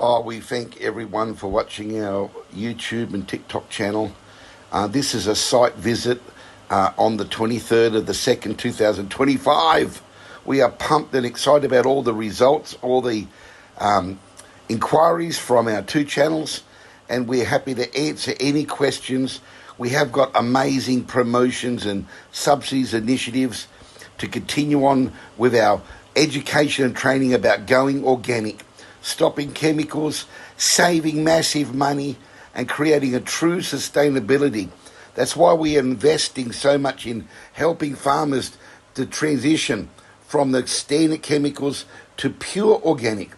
Oh, we thank everyone for watching our YouTube and TikTok channel. This is a site visit on the 23rd of the 2nd, 2025. We are pumped and excited about all the results, all the inquiries from our two channels, and we're happy to answer any questions. We have got amazing promotions and subsidies initiatives to continue on with our education and training about going organic, stopping chemicals, saving massive money, and creating a true sustainability. That's why we are investing so much in helping farmers to transition from the standard chemicals to pure organic.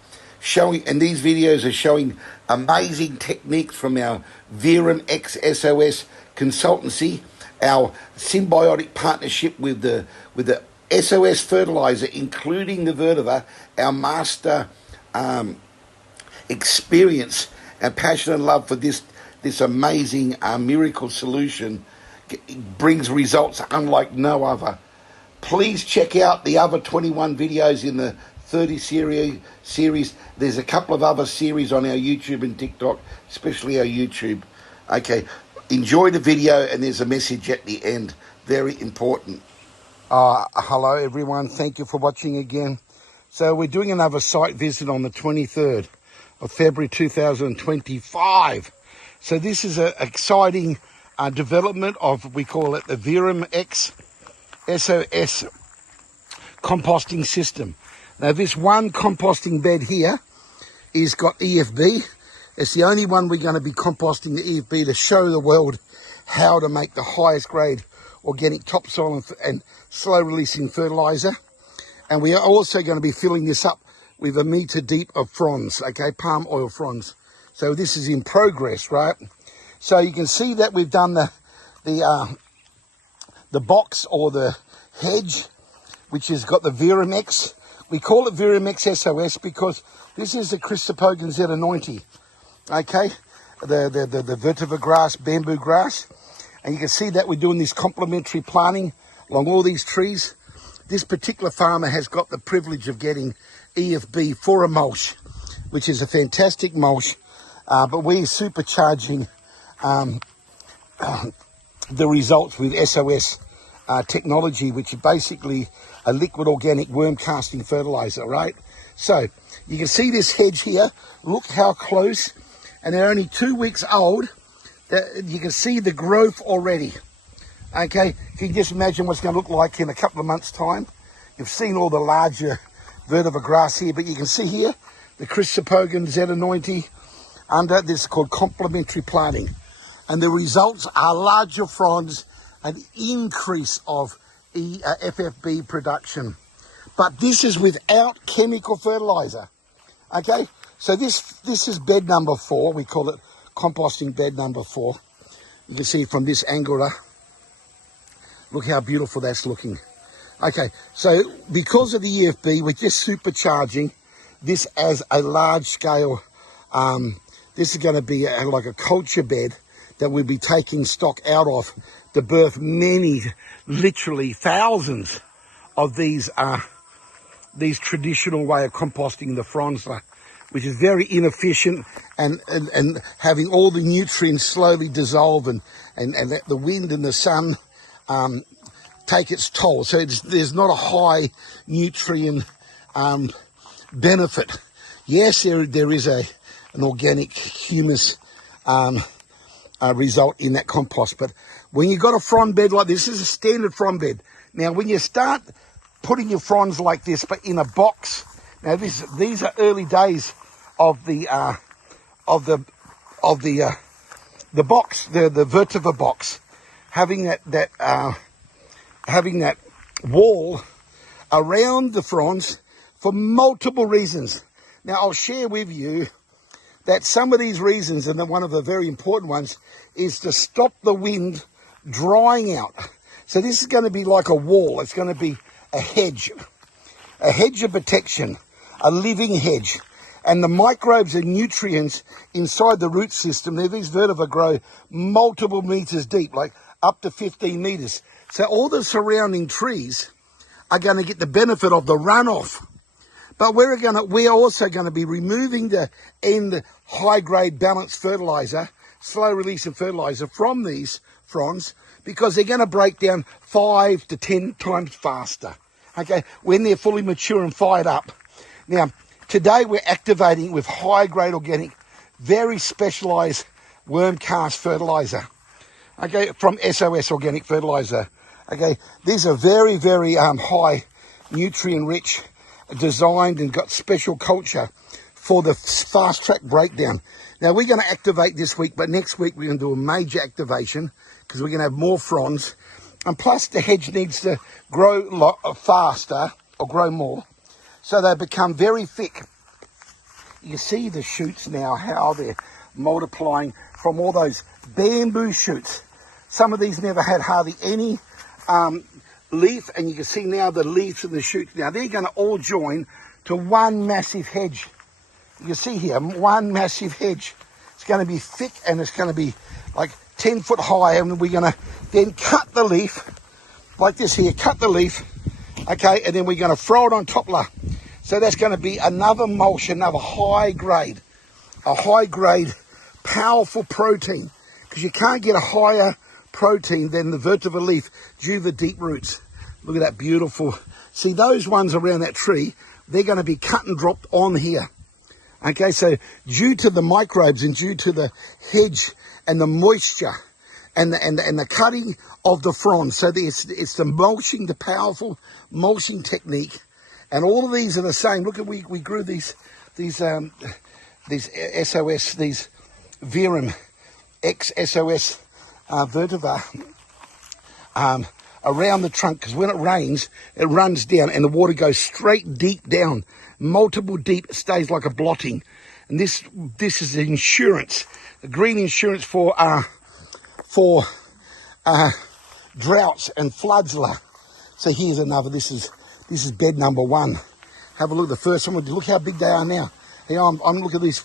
And these videos are showing amazing techniques from our VERUM X SOS consultancy, our symbiotic partnership with the SOS fertilizer, including the VETIVER, our master experience and passion and love for this amazing miracle solution brings results unlike no other. Please check out the other 21 videos in the 30 series. There's a couple of other series on our YouTube and TikTok, especially our YouTube. Okay, enjoy the video, and there's a message at the end, very important. Hello everyone, thank you for watching again. So we're doing another site visit on the 23rd of February 2025. So this is an exciting development of, we call it the VERUM X SOS composting system. Now this one composting bed here is got EFB. It's the only one we're going to be composting the EFB to show the world how to make the highest grade organic topsoil and slow releasing fertilizer. And we are also going to be filling this up with 1 meter deep of fronds, okay, palm oil fronds. So this is in progress, right? So you can see that we've done the box or the hedge, which has got the VERUM X. We call it VERUM X SOS because this is the Chrysophogan Z90, okay, the vetiver grass, bamboo grass. And you can see that we're doing this complementary planting along all these trees. This particular farmer has got the privilege of getting EFB for a mulch, which is a fantastic mulch, but we're supercharging the results with SOS technology, which is basically a liquid organic worm casting fertilizer, right? So you can see this hedge here. Look how close, and they're only 2 weeks old. You can see the growth already. Okay, you can just imagine what's going to look like in a couple of months' time. You've seen all the larger vetiver grass here, but you can see here the Chrysophogan Z90 under this is called complementary planting. And the results are larger fronds, an increase of FFB production. But this is without chemical fertilizer. Okay, so this is bed number 4. We call it composting bed number 4. You can see from this angle there. Look how beautiful that's looking. Okay, so because of the EFB, we're just supercharging this as a large scale. This is going to be like a culture bed that we'll be taking stock out of to birth many, literally thousands of these traditional way of composting the fronds, which is very inefficient and having all the nutrients slowly dissolve and let the wind and the sun take its toll. So there's not a high nutrient benefit. Yes, there is an organic humus result in that compost, but when you've got a frond bed like this is a standard frond bed. Now, when you start putting your fronds like this, but in a box, now these are early days of the box, the vetiver box, having that wall around the fronds for multiple reasons. Now, I'll share with you that some of these reasons, and one of the very important ones, is to stop the wind drying out. So this is going to be like a wall. It's going to be a hedge of protection, a living hedge. And the microbes and nutrients inside the root system, these vetiver grow multiple meters deep, like up to 15 meters. So all the surrounding trees are going to get the benefit of the runoff. But we're also gonna be removing the high grade balanced fertilizer, slow release of fertilizer from these fronds, because they're gonna break down 5 to 10 times faster, okay, when they're fully mature and fired up. Now, today we're activating with high grade organic, very specialized worm cast fertilizer, okay, from SOS Organic Fertilizer. Okay, these are very, very high nutrient rich, designed and got special culture for the fast track breakdown. Now we're going to activate this week, but next week we're going to do a major activation because we're going to have more fronds, and plus the hedge needs to grow faster or grow more, so they become very thick. You see the shoots now, how they're multiplying from all those bamboo shoots. Some of these never had hardly any leaf, and you can see now the leaves and the shoots. Now they're going to all join to one massive hedge. You can see here, one massive hedge. It's going to be thick, and it's going to be like 10 foot high, and we're going to then cut the leaf like this here, cut the leaf, okay, and then we're going to throw it on top layer. So that's going to be another mulch, another high grade, powerful protein, because you can't get a higher protein than the vetiver leaf due to the deep roots. Look at that beautiful. See those ones around that tree, they're going to be cut and dropped on here. Okay, so due to the microbes and due to the hedge and the moisture and the cutting of the fronds, so it's the mulching, the powerful mulching technique, and all of these are the same. Look at we grew these SOS, these VERUM X SOS vetiver around the trunk, because when it rains, it runs down and the water goes straight deep down, multiple deep, it stays like a blotting. And this is insurance, the green insurance for droughts and floods. So here's another. This is bed number 1. Have a look at the first one. Look how big they are now. Hey, I'm looking at these.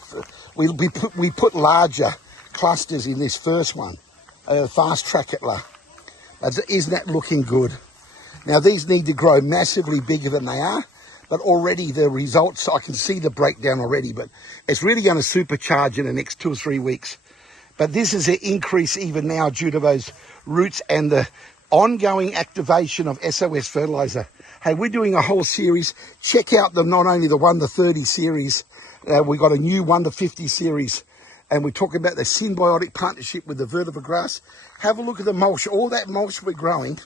We put larger clusters in this first one. Fast track it. Isn't that looking good? Now these need to grow massively bigger than they are, but already the results, I can see the breakdown already, but it's really going to supercharge in the next 2 or 3 weeks. But this is an increase even now due to those roots and the ongoing activation of SOS fertilizer. Hey, we're doing a whole series. Check out not only the 1 to 30 series, we've got a new 1 to 50 series, and we're talking about the symbiotic partnership with the vetiver grass. Have a look at the mulch. All that mulch we're growing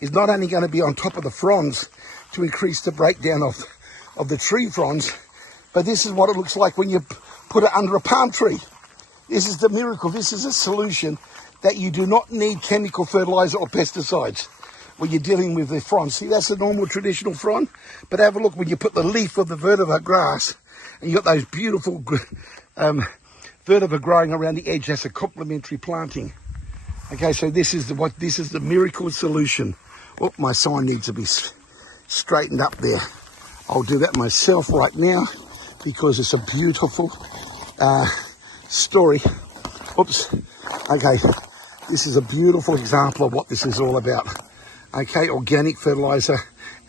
is not only going to be on top of the fronds to increase the breakdown of the tree fronds, but this is what it looks like when you put it under a palm tree. This is the miracle. This is a solution that you do not need chemical fertilizer or pesticides when you're dealing with the fronds. See, that's the normal traditional frond, but have a look when you put the leaf of the vetiver grass and you got those beautiful vetiver growing around the edge. That's a complementary planting. Okay, so this is the miracle solution. Oh, my sign needs to be straightened up there. I'll do that myself right now because it's a beautiful story. Oops. Okay, this is a beautiful example of what this is all about. Okay, organic fertilizer,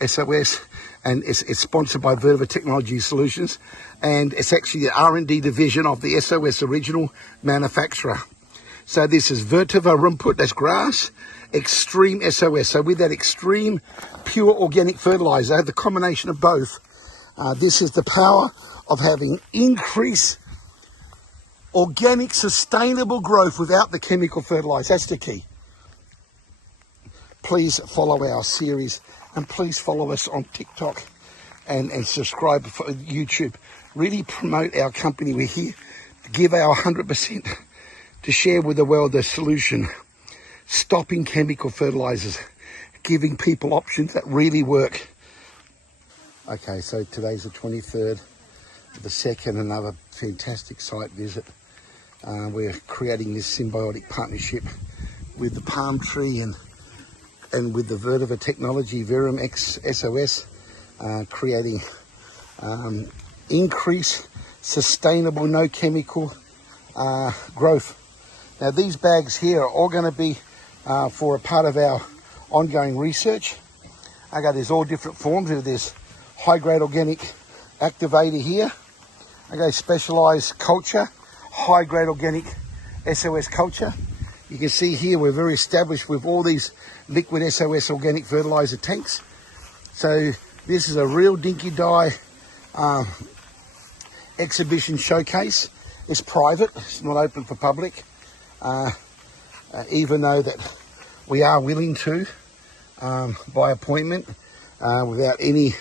SOS, and it's sponsored by Vetiver Technology Solutions, and it's actually the R&D division of the SOS original manufacturer. So this is Vetiver RUMPUT, that's grass, extreme SOS. So with that extreme pure organic fertilizer, the combination of both, this is the power of having increased organic sustainable growth without the chemical fertilizer. That's the key. Please follow our series, and please follow us on TikTok and subscribe for YouTube. Really promote our company. We're here to give our 100% to share with the world the solution, stopping chemical fertilizers, giving people options that really work. Okay, so today's the 23rd of the 2nd, another fantastic site visit. We're creating this symbiotic partnership with the palm tree and with the vetiver technology, VERUM X SOS, creating increased, sustainable, no chemical growth. Now these bags here are all going to be for a part of our ongoing research. Okay, there's all different forms. There's high-grade organic activator here. Okay, specialized culture, high grade organic SOS culture. You can see here we're very established with all these liquid SOS organic fertilizer tanks. So this is a real dinky die exhibition showcase. It's private, it's not open for public, even though that we are willing to, by appointment, without any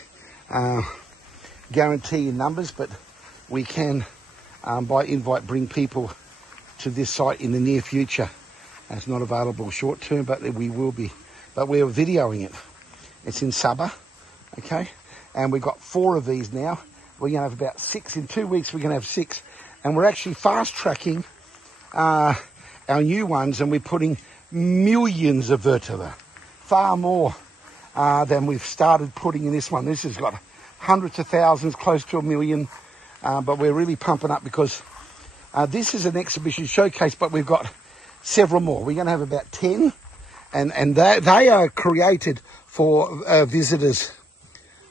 guarantee in numbers, but we can, by invite, bring people to this site in the near future. It's not available short term, but we will be. But we're videoing it. It's in SABAH, okay? And we've got 4 of these now. We're gonna have about 6. In 2 weeks, we're gonna have 6. And we're actually fast tracking our new ones, and we're putting millions of vetiver, far more than we've started putting in this one. This has got hundreds of thousands, close to 1 million, but we're really pumping up because this is an exhibition showcase, but we've got several more. We're going to have about 10, and they are created for visitors.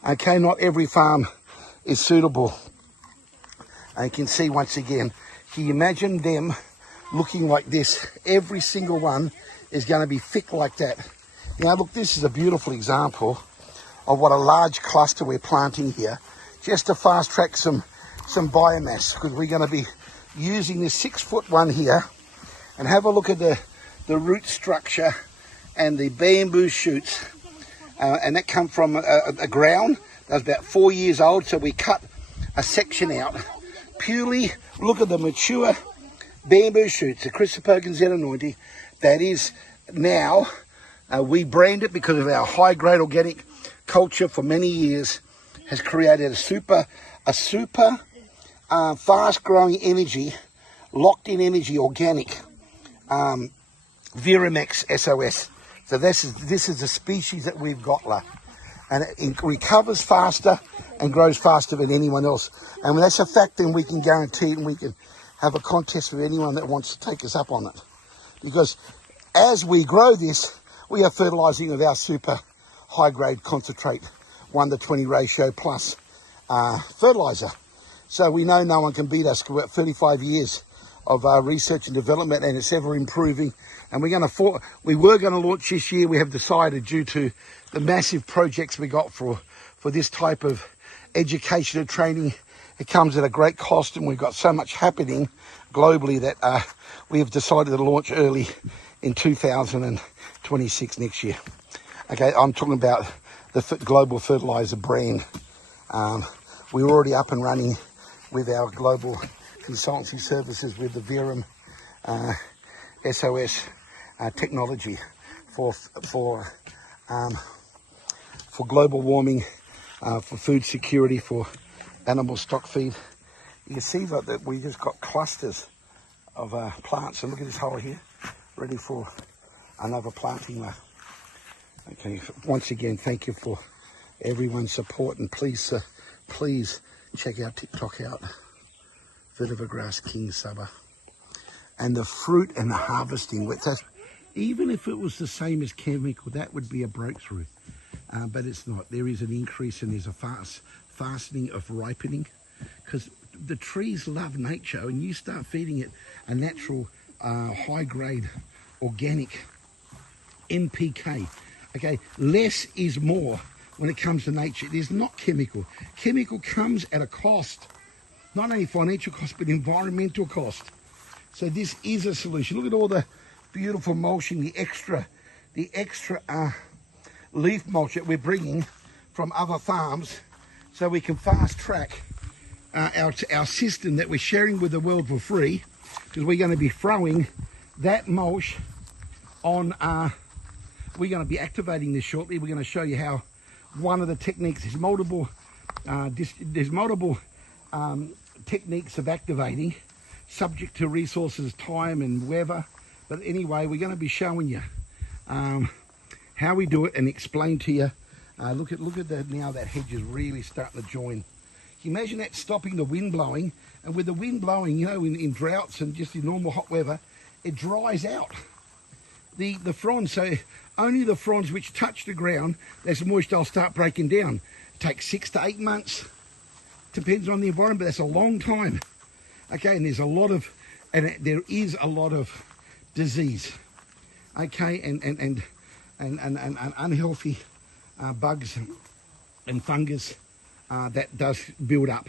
Okay, not every farm is suitable. And you can see once again, can you imagine them looking like this? Every single one is going to be thick like that. Now look, this is a beautiful example of what a large cluster we're planting here, just to fast track some biomass, because we're going to be using this 6-foot one here. And have a look at the root structure and the bamboo shoots, and that come from a ground that's about 4 years old. So we cut a section out, purely look at the mature bamboo shoots, the Chrysophogan Z90. That is now, we brand it because of our high grade organic culture for many years, has created a super fast growing energy, locked in energy organic VERUM X SOS. So this is the species that we've got left, and it recovers faster and grows faster than anyone else. And when that's a fact, then we can guarantee it, and we can have a contest with anyone that wants to take us up on it. Because as we grow this, we are fertilizing with our super high grade concentrate 1:20 ratio plus fertilizer. So we know no one can beat us. We're at 35 years of research and development, and it's ever improving. And we were going to launch this year. We have decided, due to the massive projects we got for this type of education and training, it comes at a great cost, and we've got so much happening globally that we have decided to launch early in 2026 next year. Okay, I'm talking about the global fertilizer brand. We're already up and running with our global consultancy services with the VERUM SOS technology for global warming, for food security, for animal stock feed. You can see that we just got clusters of plants, and look at this hole here, ready for another planting. Okay, once again, thank you for everyone's support, and please check our TikTok out, VETIVER GRASS King SABAH. And the fruit and the harvesting, even if it was the same as chemical, that would be a breakthrough. But it's not. There is an increase, and there's a fastening of ripening, because the trees love nature, and you start feeding it a natural high-grade organic NPK. Okay, less is more when it comes to nature. It is not chemical. Chemical comes at a cost, not only financial cost, but environmental cost. So this is a solution. Look at all the beautiful mulching, the extra leaf mulch that we're bringing from other farms, so we can fast track our system that we're sharing with the world for free, because we're going to be throwing that mulch on. We're going to be activating this shortly. We're going to show you how one of the techniques, there's multiple techniques of activating, subject to resources, time and weather. But anyway, we're going to be showing you how we do it and explain to you. Look at that now. That hedge is really starting to join. Can you imagine that stopping the wind blowing? And with the wind blowing, you know, in droughts and just in normal hot weather, it dries out the fronds. So only the fronds which touch the ground, there's moisture, they'll start breaking down. It takes 6 to 8 months depends on the environment, but that's a long time. Okay, and there's a lot of, there is a lot of disease. Okay, and unhealthy bugs and fungus that does build up.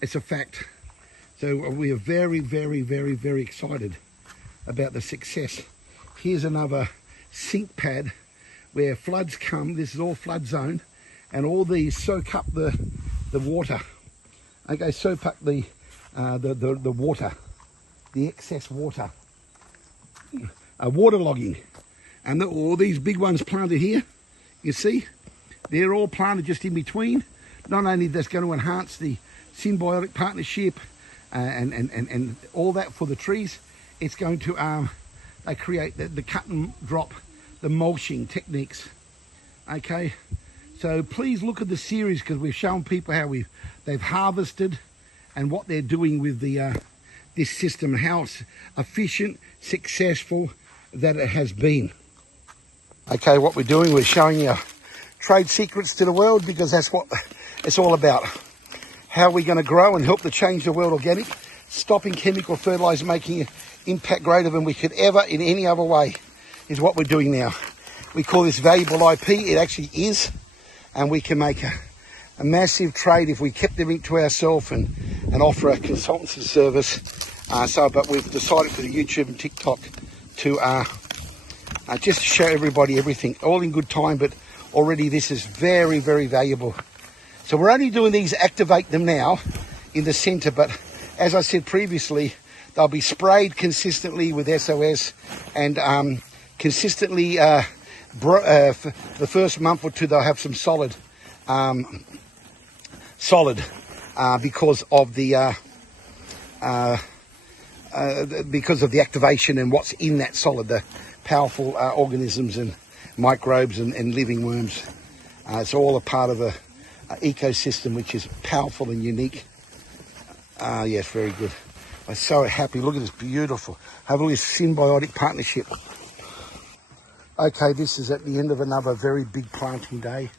It's a fact. So we are very, very, very, very excited about the success. Here's another sink pad where floods come. This is all flood zone, and all these soak up the water. Okay, soak up the water, the excess water, waterlogging. And all these big ones planted here, you see, they're all planted just in between. Not only that's going to enhance the symbiotic partnership and all that for the trees, it's going to they create the cut and drop, the mulching techniques. Okay, so please look at the series, because we've shown people how they've harvested and what they're doing with the this system, and how efficient, successful that it has been. Okay, what we're doing, we're showing you trade secrets to the world, because that's what it's all about. How we're going to grow and help to change the world organic, stopping chemical fertilizer making an impact greater than we could ever in any other way, is what we're doing now. We call this valuable IP. It actually is, and we can make a massive trade if we kept everything to ourselves and offer a consultancy service. But we've decided for the YouTube and TikTok to just to show everybody everything, all in good time, but already this is very, very valuable. So we're only doing these, activate them now in the center, but as I said previously, they'll be sprayed consistently with SOS, and consistently for the first month or two they'll have some solid because of the activation and what's in that solid, the powerful organisms and microbes and living worms. It's all a part of a ecosystem which is powerful and unique. Yes, very good. I'm so happy. Look at this, beautiful. Have a look at this symbiotic partnership. Okay, this is at the end of another very big planting day.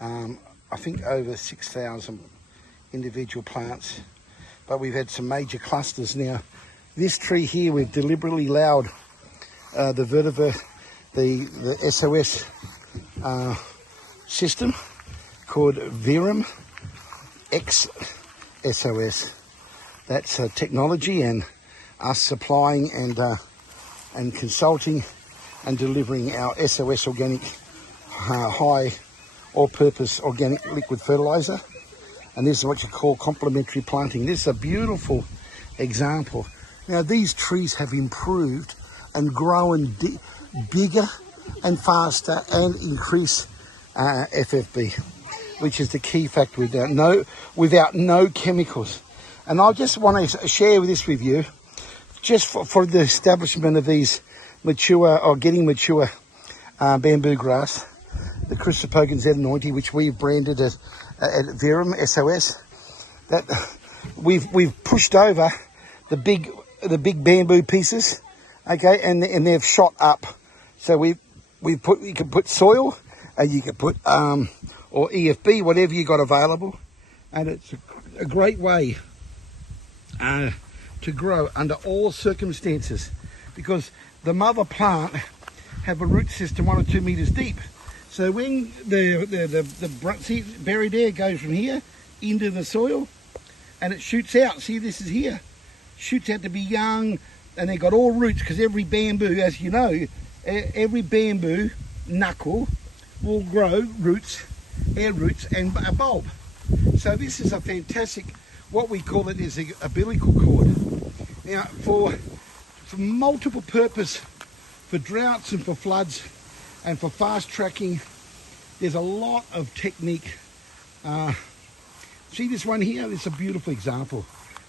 I think over 6,000 individual plants, but we've had some major clusters now. This tree here, we've deliberately allowed the vetiver, the SOS system called VERUM X SOS. That's technology and us supplying and consulting and delivering our SOS organic high all-purpose organic liquid fertilizer. And this is what you call complementary planting. This is a beautiful example. Now these trees have improved and grown bigger and faster and increase FFB, which is the key factor without no chemicals. And I just want to share this with you, just for the establishment of these mature or getting mature bamboo grass, the Chrysopogons Z90, which we've branded at VERUM SOS, that we've pushed over the big bamboo pieces, okay, and they've shot up. So you can put soil, you can put or EFB, whatever you got available, and it's a great way to grow under all circumstances, because the mother plant have a root system 1 or 2 meters deep. So when the buried air goes from here into the soil and it shoots out, see, this is here, shoots out to be young, and they've got all roots, because every bamboo, as you know, every bamboo knuckle will grow roots, air roots, and a bulb. So this is a fantastic, what we call it is a umbilical cord. Now for multiple purpose, for droughts and for floods and for fast tracking, there's a lot of technique. See this one here? It's a beautiful example.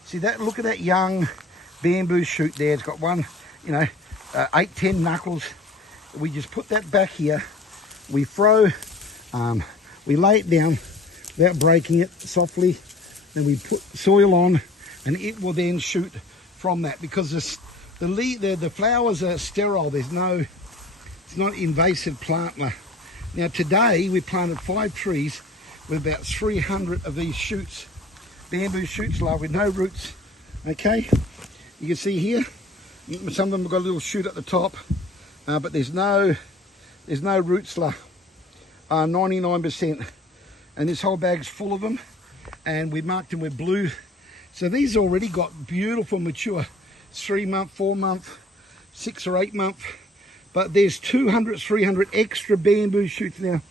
See that? Look at that young bamboo shoot there. It's got one, 8-10 knuckles. We just put that back here. We we lay it down without breaking it, softly. Then we put soil on, and it will then shoot from that, because the flowers are sterile. It's not invasive plant. Now today we planted 5 trees with about 300 of these shoots bamboo shoots, love, with no roots. Okay, you can see here, some of them have got a little shoot at the top, but there's no roots, love. 99%, and this whole bag's full of them, and we marked them with blue. So these already got beautiful mature 3 month, 4 month, 6 or 8 month, but there's 200, 300 extra bamboo shoots now.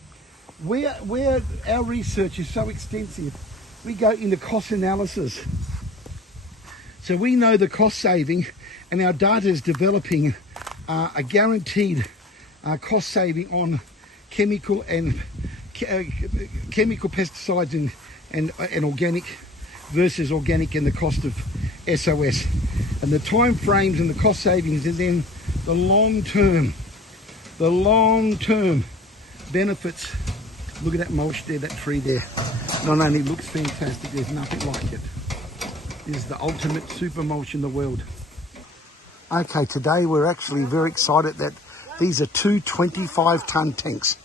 Where our research is so extensive, we go into cost analysis. So we know the cost saving, and our data is developing a guaranteed cost saving on chemical and chemical pesticides and organic versus organic, and the cost of SOS, and the time frames and the cost savings, and then the long term benefits. Look at that mulch there, that tree there. Not only looks fantastic, there's nothing like it. This is the ultimate super mulch in the world. Okay, today we're actually very excited that these are 2 25-ton tanks.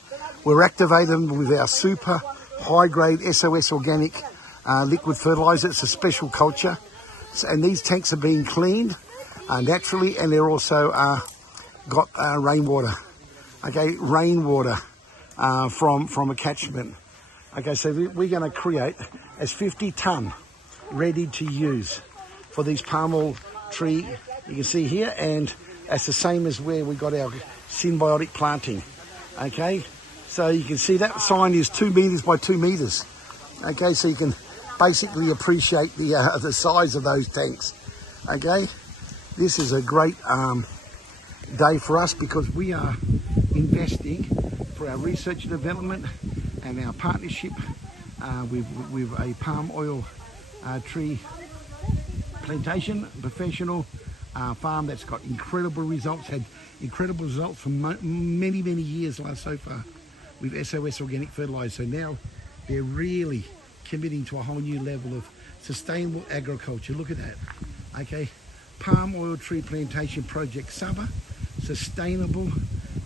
We're activating with our super high-grade SOS organic liquid fertilizer. It's a special culture, and these tanks are being cleaned naturally, and they're also got rainwater. Okay, rainwater from a catchment. Okay, so we're going to create as 50 ton ready to use for these palm oil tree. You can see here, and that's the same as where we got our symbiotic planting. Okay, so you can see that sign is 2 meters by 2 meters. Okay, so you can basically appreciate the size of those tanks. Okay, this is a great day for us, because we are investing for our research and development and our partnership with a palm oil tree plantation professional farm that's got incredible results, had incredible results for many years so far with SOS organic fertilizer. So now they're really committing to a whole new level of sustainable agriculture. Look at that. Okay, palm oil tree plantation project, SABAH, sustainable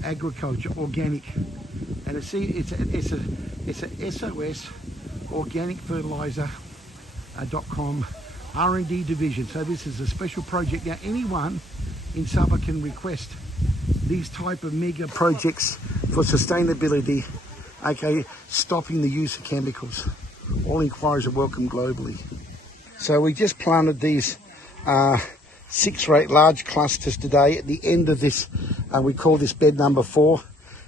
agriculture, organic. And it's a SOS organic fertilizer.com R&D division. So this is a special project. Now anyone in SABAH can request these type of mega projects for sustainability. Okay, stopping the use of chemicals. All inquiries are welcome globally. So we just planted these 6 or 8 large clusters today. At the end of this, we call this bed number 4.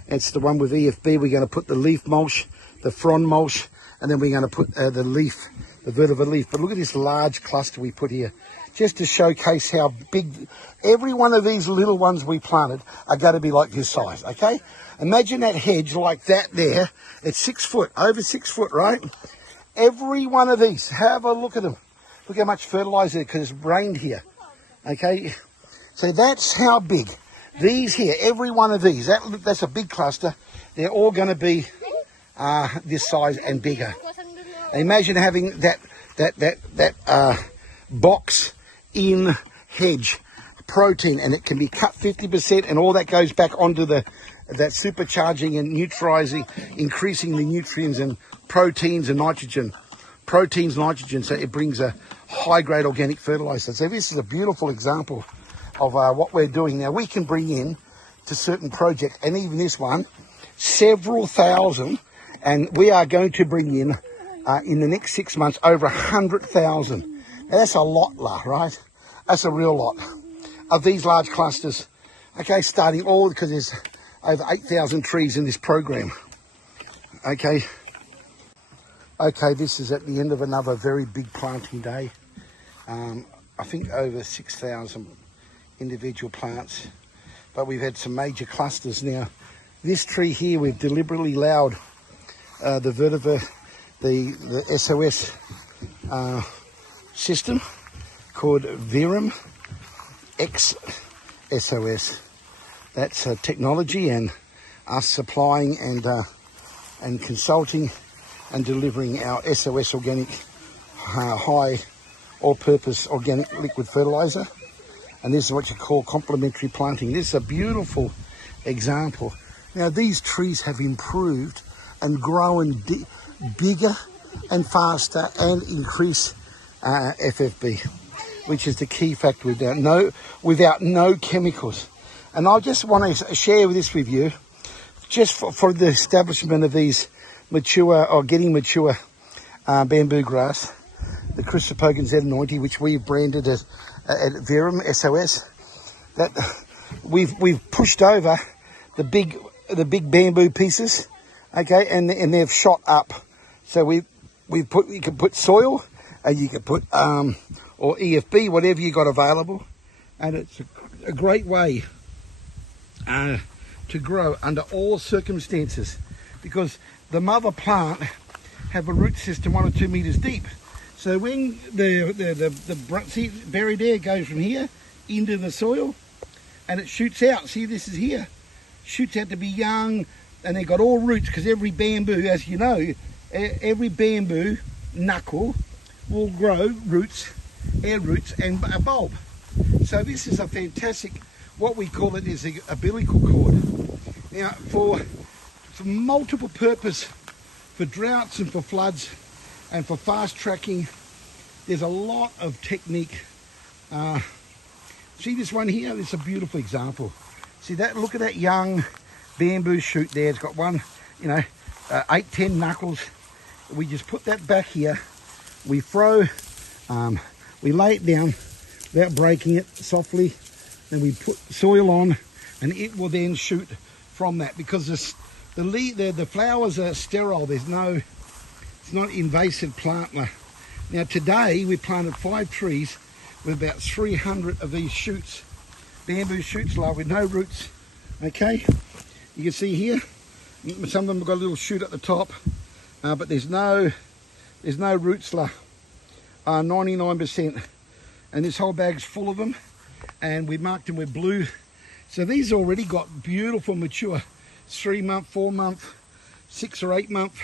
It's the one with EFB. We're going to put the leaf mulch, the frond mulch, and then we're going to put the leaf, the vetiver leaf. But look at this large cluster we put here, just to showcase how big. Every one of these little ones we planted are going to be like this size, okay? Imagine that hedge like that there. It's 6 foot, over 6 foot, right? Every one of these, have a look at them. Look how much fertilizer, because it's rained here, okay? So that's how big. These here, every one of these, that's a big cluster. They're all going to be this size and bigger. Imagine having that box in hedge protein, and it can be cut 50%, and all that goes back onto that supercharging and neutralizing, increasing the nutrients and proteins and nitrogen. So it brings a high-grade organic fertilizer. So this is a beautiful example of what we're doing. Now we can bring in to certain projects, and even this one, several thousand, and we are going to bring in the next 6 months over 100,000. Now that's a lot, right? That's a real lot of these large clusters. Okay, starting all, because there's over 8,000 trees in this program. Okay, this is at the end of another very big planting day. I think over 6,000 individual plants, but we've had some major clusters. Now this tree here, we've deliberately allowed the vetiver, the SOS system called VERUM X SOS. That's technology, and us supplying and consulting and delivering our SOS organic high all-purpose organic liquid fertilizer. And this is what you call complementary planting. This is a beautiful example. Now these trees have improved and grown bigger and faster, and increase FFB, which is the key factor without no chemicals. And I just want to share this with you, just for the establishment of these mature or getting mature bamboo grass, the Chrysophogan Z90, which we've branded as at VERUM SOS, that we've pushed over the big bamboo pieces, okay, and they've shot up. So you can put soil, and you can put or EFB, whatever you got available, and it's a great way to grow under all circumstances, because the mother plant have a root system 1 or 2 meters deep. So when the buried air goes from here into the soil, and it shoots out. See, this is here, shoots out to be young, and they've got all roots, because every bamboo, as you know, every bamboo knuckle will grow roots, air roots, and a bulb. So this is a fantastic, what we call it is the umbilical cord. Now, for multiple purpose, for droughts and for floods and for fast tracking, there's a lot of technique. See this one here? This is a beautiful example. See that? Look at that young bamboo shoot there. It's got one, 8, 10 knuckles. We just put that back here. We we lay it down without breaking it, softly. Then we put soil on, and it will then shoot from that, because the flowers are sterile. It's not invasive plant. Now today we planted 5 trees with about 300 of these shoots, bamboo shoots, with no roots. Okay, you can see here, some of them have got a little shoot at the top, but there's no roots, 99%, and this whole bag's full of them, and we marked them with blue. So these already got beautiful mature 3 month, 4 month, 6 or 8 month,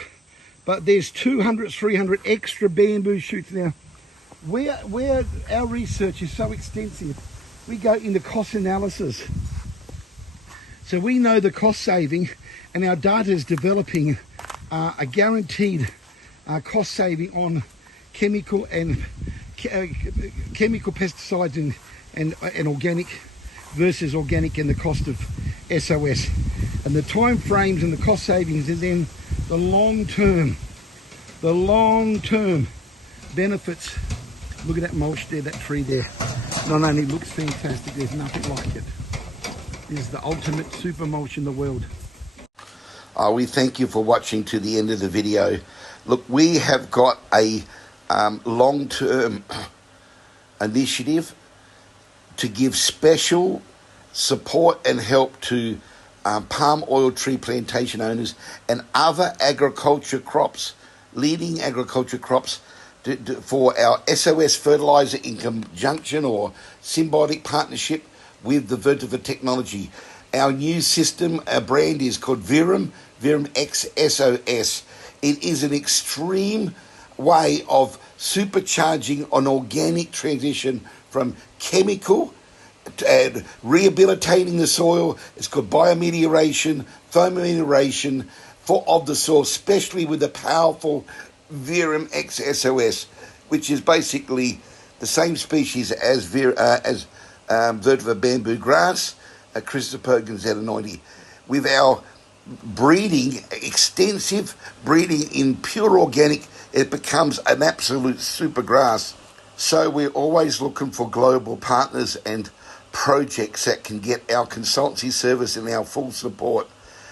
but there's 200, 300 extra bamboo shoots. Now, where our research is so extensive, we go into cost analysis. So we know the cost saving, and our data is developing a guaranteed cost saving on chemical and chemical pesticides and organic versus organic, and the cost of SOS. And the time frames and the cost savings, and then the long term benefits. Look at that mulch there, that tree there. Not only looks fantastic, there's nothing like it. This is the ultimate super mulch in the world. We thank you for watching to the end of the video. Look, we have got a long-term initiative to give special support and help to palm oil tree plantation owners and other agriculture crops, leading agriculture crops, for our SOS fertilizer in conjunction or symbiotic partnership with the VETIVER technology. Our new system, our brand is called VERUM X SOS. It is an extreme way of supercharging an organic transition from chemical and rehabilitating the soil. It's called biomelioration, foamelioration of the soil, especially with the powerful VERUM X SOS, which is basically the same species as VETIVER bamboo grass, a Chrysophogan Z90, with our breeding, extensive breeding in pure organic. It becomes an absolute super grass. So we're always looking for global partners and projects that can get our consultancy service and our full support.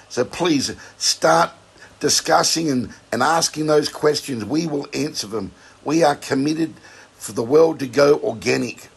So please start discussing and asking those questions. We will answer them. We are committed for the world to go organic.